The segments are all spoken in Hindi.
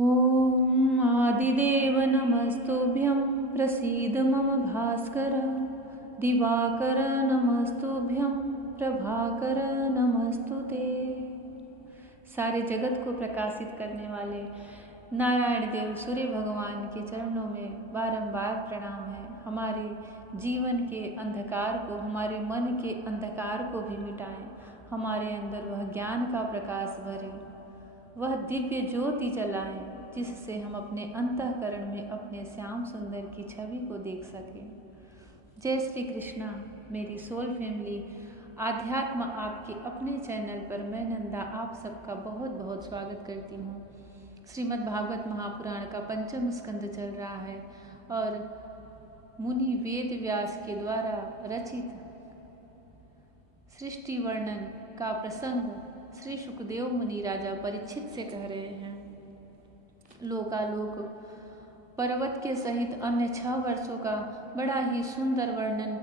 ॐ आदिदेव नमस्तुभ्यं प्रसीद मम भास्कर। दिवाकर नमस्तुभ्यं प्रभाकर नमस्तुते। सारे जगत को प्रकाशित करने वाले नारायण देव सूर्य भगवान के चरणों में बारंबार प्रणाम है। हमारे जीवन के अंधकार को, हमारे मन के अंधकार को भी मिटाएं। हमारे अंदर वह ज्ञान का प्रकाश भरे, वह दिव्य ज्योति जलाएं, जिससे हम अपने अंतःकरण में अपने श्याम सुंदर की छवि को देख सकें। जय श्री कृष्णा। मेरी सोल फैमिली आध्यात्म आपके अपने चैनल पर मैं नंदा आप सबका बहुत बहुत स्वागत करती हूँ। श्रीमद् भागवत महापुराण का पंचम स्कंद चल रहा है और मुनि वेद व्यास के द्वारा रचित सृष्टि वर्णन का प्रसंग श्री सुखदेव मुनि राजा परीक्षित से कह रहे हैं। लोकालोक पर्वत के सहित अन्य 6 वर्षों का बड़ा ही सुंदर वर्णन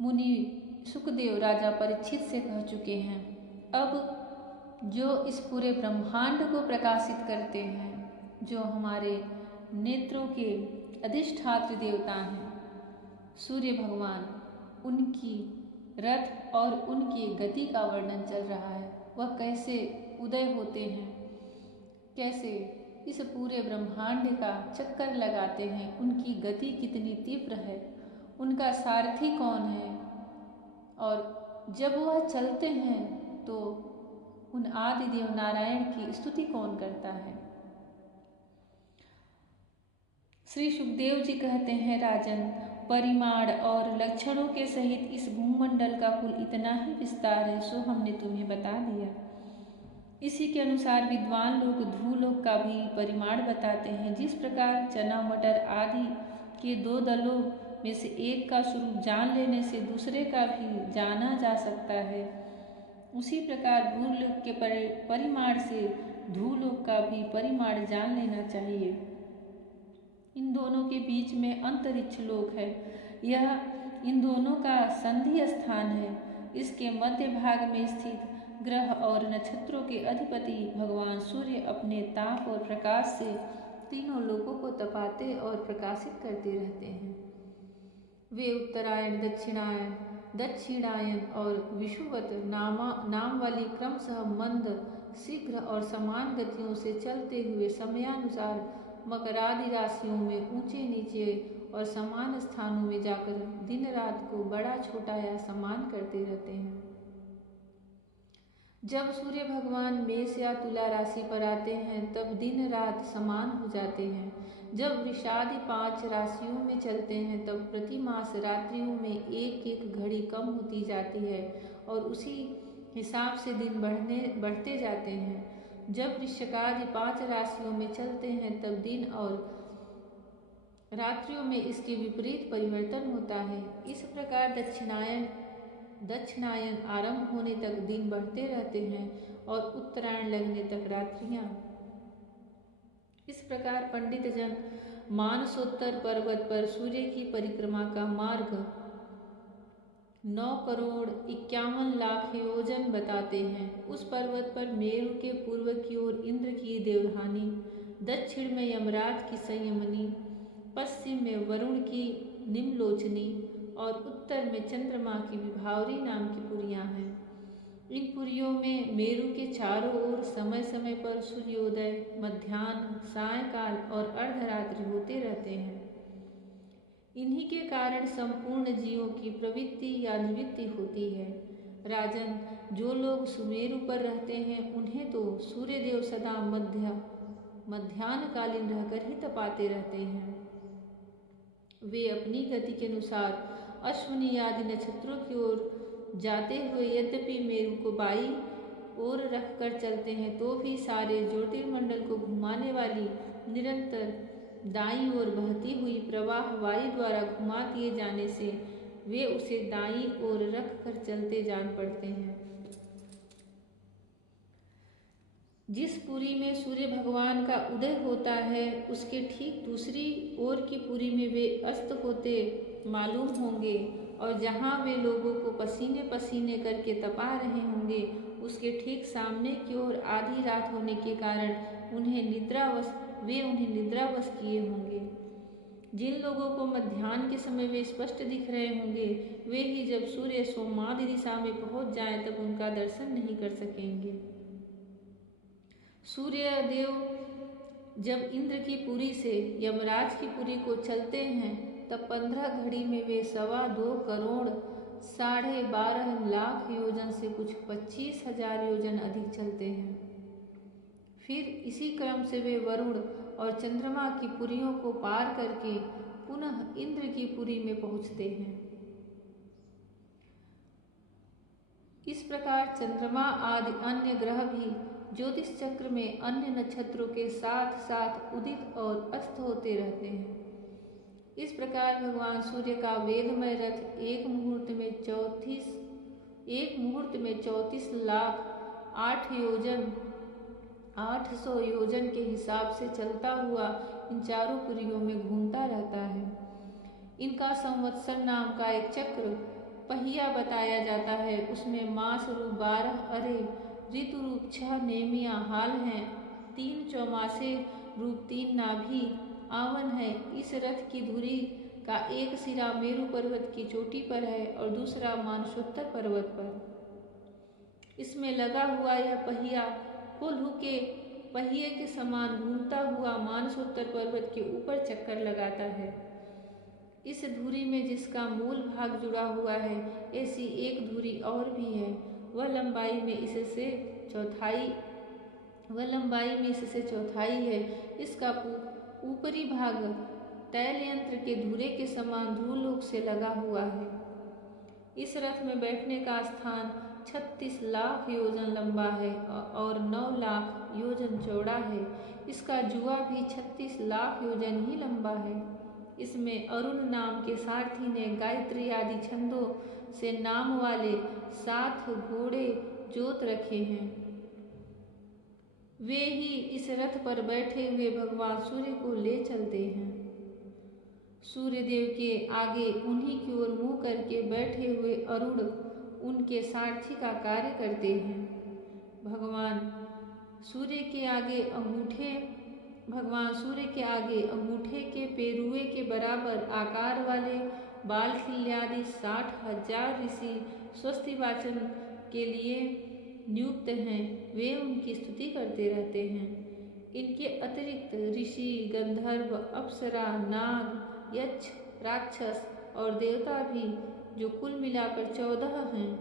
मुनि सुखदेव राजा परीक्षित से कह चुके हैं। अब जो इस पूरे ब्रह्मांड को प्रकाशित करते हैं, जो हमारे नेत्रों के अधिष्ठात्र देवता हैं, सूर्य भगवान, उनकी रथ और उनकी गति का वर्णन चल रहा है। वह कैसे उदय होते हैं, कैसे इस पूरे ब्रह्मांड का चक्कर लगाते हैं, उनकी गति कितनी तीव्र है, उनका सारथी कौन है, और जब वह चलते हैं तो उन आदिदेव नारायण की स्तुति कौन करता है। श्री सुखदेव जी कहते हैं, राजन, परिमाण और लक्षणों के सहित इस भूमंडल का कुल इतना ही विस्तार है, सो हमने तुम्हें बता दिया। इसी के अनुसार विद्वान लोग ध्रुवलोक का भी परिमाण बताते हैं। जिस प्रकार चना मटर आदि के 2 दलों में से एक का स्वरूप जान लेने से दूसरे का भी जाना जा सकता है, उसी प्रकार भूलोक के परिमाण से ध्रुवलोक का भी परिमाण जान लेना चाहिए। इन दोनों के बीच में अंतरिक्ष लोक है। यह इन दोनों का संधि स्थान है। इसके मध्य भाग में स्थित ग्रह और नक्षत्रों के अधिपति भगवान सूर्य अपने ताप और प्रकाश से तीनों लोकों को तपाते और प्रकाशित करते रहते हैं। वे उत्तरायण, दक्षिणायन और विषुवत नाम वाली क्रमशः मंद, शीघ्र और समान गतियों से चलते हुए समयानुसार मकरादि राशियों में ऊंचे नीचे और समान स्थानों में जाकर दिन रात को बड़ा छोटा या समान करते रहते हैं। जब सूर्य भगवान मेष या तुला राशि पर आते हैं तब दिन रात समान हो जाते हैं। जब वृषादि 5 राशियों में चलते हैं तब प्रति मास रात्रियों में एक एक घड़ी कम होती जाती है और उसी हिसाब से दिन बढ़ते जाते हैं। जब वृश्चिकादि 5 राशियों में चलते हैं तब दिन और रात्रियों में इसके विपरीत परिवर्तन होता है। इस प्रकार दक्षिणायन आरंभ होने तक दिन बढ़ते रहते हैं और उत्तरायण लगने तक रात्रियां। इस प्रकार पंडित जन मानसोत्तर पर्वत पर सूर्य की परिक्रमा का मार्ग 9,51,00,000 योजन बताते हैं। उस पर्वत पर मेरु के पूर्व की ओर इंद्र की देवधानी, दक्षिण में यमराज की संयमनी, पश्चिम में वरुण की निम्नलोचनी और उत्तर में चंद्रमा की विभावरी नाम की पुरियां हैं। इन पुरियों में मेरु के चारों ओर समय समय पर सूर्योदय, मध्याह्न, सायंकाल और अर्धरात्रि होते रहते हैं। इन्हीं के कारण संपूर्ण जीवों की प्रवृत्ति या निवृत्ति होती है। राजन, जो लोग सुमेरु पर रहते हैं उन्हें तो सूर्यदेव सदा मध्याह्नकालीन रहकर ही तपाते रहते हैं। वे अपनी गति के अनुसार अश्विनी आदि नक्षत्रों की ओर जाते हुए यद्यपि मेरु को बाई ओर रखकर चलते हैं तो भी सारे ज्योतिर्मंडल को घुमाने वाली निरंतर दाईं ओर बहती हुई प्रवाह वायु द्वारा घुमा दिए जाने से वे उसे दाईं ओर रख कर चलते जान पड़ते हैं। जिस पुरी में सूर्य भगवान का उदय होता है उसके ठीक दूसरी ओर की पुरी में वे अस्त होते मालूम होंगे और जहाँ वे लोगों को पसीने पसीने करके तपा रहे होंगे उसके ठीक सामने की ओर आधी रात होने के कारण वे उन्हें निद्रावश किए होंगे। जिन लोगों को मध्याह्न के समय वे स्पष्ट दिख रहे होंगे, वे ही जब सूर्य सोमादि दिशा में पहुंच जाए तब उनका दर्शन नहीं कर सकेंगे। सूर्य देव जब इंद्र की पुरी से यमराज की पुरी को चलते हैं तब 15 घड़ी में वे 2.25 करोड़ 12.5 लाख योजन से कुछ 25,000 योजन अधिक चलते हैं। फिर इसी क्रम से वे वरुण और चंद्रमा की पुरियों को पार करके पुनः इंद्र की पुरी में पहुंचते हैं। इस प्रकार चंद्रमा आदि अन्य ग्रह भी ज्योतिष चक्र में अन्य नक्षत्रों के साथ साथ उदित और अस्त होते रहते हैं। इस प्रकार भगवान सूर्य का वेदमय रथ एक मुहूर्त में 34 लाख 800 योजन के हिसाब से चलता हुआ इन चारों पुरियों में घूमता रहता है। इनका संवत्सर नाम का एक चक्र पहिया बताया जाता है। उसमें मास रूप 12 अरे, ऋतु रूप 6 नेमियां हाल हैं, 3 चौमासे रूप 3 नाभि आवन है। इस रथ की धुरी का एक सिरा मेरु पर्वत की चोटी पर है और दूसरा मानसोत्तर पर्वत पर। इसमें लगा हुआ यह पहिया कोल्हू के पहिए के समान घूमता हुआ मानसोत्तर पर्वत के ऊपर चक्कर लगाता है। इस धुरी में जिसका मूल भाग जुड़ा हुआ है, ऐसी एक धुरी और भी है। वह लंबाई में इससे चौथाई है। इसका ऊपरी भाग तैल यंत्र के धुरे के समान ध्रुवलोक से लगा हुआ है। इस रथ में बैठने का स्थान 36 लाख योजन लंबा है और 9 लाख योजन चौड़ा है। इसका जुआ भी 36 लाख योजन ही लंबा है। इसमें अरुण नाम के सारथी ने गायत्री आदि छंदों से नाम वाले 7 घोड़े जोत रखे हैं। वे ही इस रथ पर बैठे हुए भगवान सूर्य को ले चलते हैं। सूर्यदेव के आगे उन्हीं की ओर मुंह करके बैठे हुए अरुण उनके सारथी का कार्य करते हैं। भगवान सूर्य के आगे अंगूठे के पेरुए के बराबर आकार वाले बालखिल्यादि 60,000 ऋषि स्वस्ति वाचन के लिए नियुक्त हैं। वे उनकी स्तुति करते रहते हैं। इनके अतिरिक्त ऋषि, गंधर्व, अप्सरा, नाग, यक्ष, राक्षस और देवता भी, जो कुल मिलाकर 14 हैं,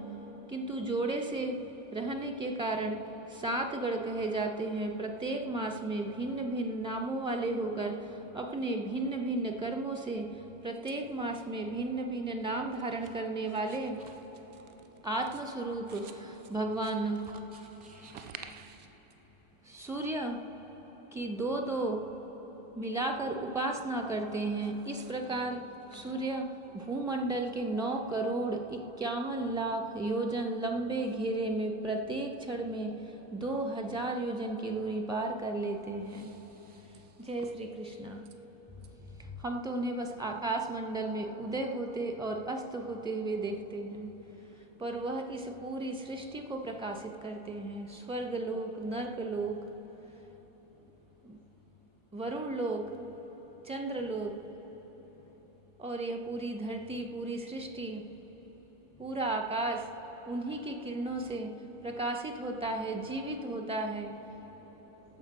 किंतु जोड़े से रहने के कारण 7 गण कहे जाते हैं। प्रत्येक मास में भिन्न भिन्न नामों वाले होकर अपने भिन्न भिन्न कर्मों से प्रत्येक मास में भिन्न भिन्न नाम धारण करने वाले आत्मस्वरूप भगवान सूर्य की दो मिलाकर उपासना करते हैं। इस प्रकार सूर्य भूमंडल के 9 करोड़ 51 लाख योजन लंबे घेरे में प्रत्येक क्षण में 2000 योजन की दूरी पार कर लेते हैं। जय श्री कृष्णा। हम तो उन्हें बस आकाश मंडल में उदय होते और अस्त होते हुए देखते हैं, पर वह इस पूरी सृष्टि को प्रकाशित करते हैं। स्वर्गलोक, नर्कलोक, वरुण लोक, चंद्रलोक और यह पूरी धरती, पूरी सृष्टि, पूरा आकाश उन्हीं की किरणों से प्रकाशित होता है, जीवित होता है।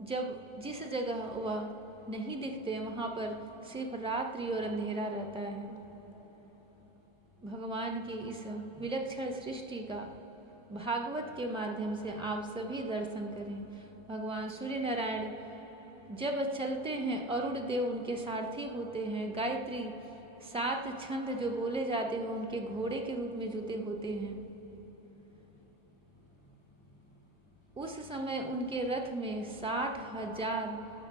जब जिस जगह वह नहीं दिखते वहाँ पर सिर्फ रात्रि और अंधेरा रहता है। भगवान की इस विलक्षण सृष्टि का भागवत के माध्यम से आप सभी दर्शन करें। भगवान सूर्य नारायण जब चलते हैं, अरुण देव उनके सारथी होते हैं। गायत्री 7 छंद जो बोले जाते हैं उनके घोड़े के रूप में जुते होते हैं। उस समय उनके रथ में 60,000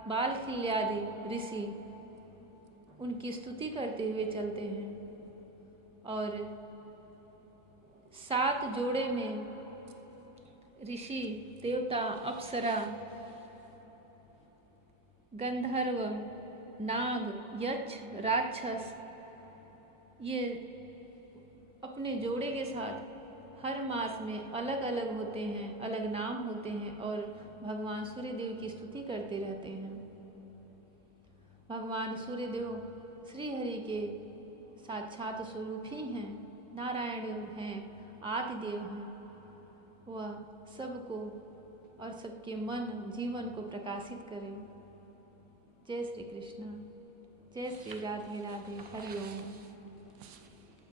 बालखिल्यादि ऋषि उनकी स्तुति करते हुए चलते हैं और 7 जोड़े में ऋषि, देवता, अप्सरा, गंधर्व, नाग, यक्ष, राक्षस ये अपने जोड़े के साथ हर मास में अलग अलग होते हैं, अलग नाम होते हैं और भगवान सूर्यदेव की स्तुति करते रहते हैं। भगवान सूर्यदेव श्री हरि के साक्षात स्वरूप ही हैं, नारायण हैं, आदिदेव हैं। वह सबको और सबके मन जीवन को प्रकाशित करें। जय श्री कृष्ण, जय श्री राधे राधे, हरि ओम।